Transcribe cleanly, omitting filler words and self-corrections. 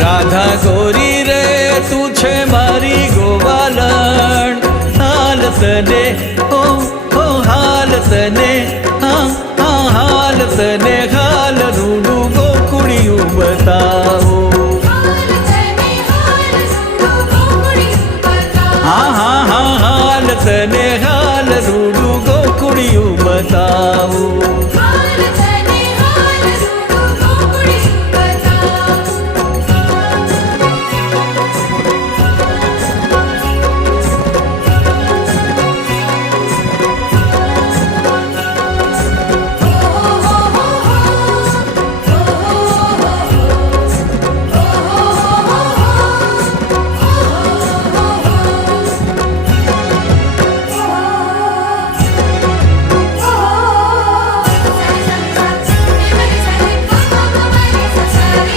રાધા ગોરી રે તું છે મારી ગોવાલણ, હાલ તને ઓ હાલ તને હાલ તને હાલ રૂડું ગોકુળિયું બતાવો.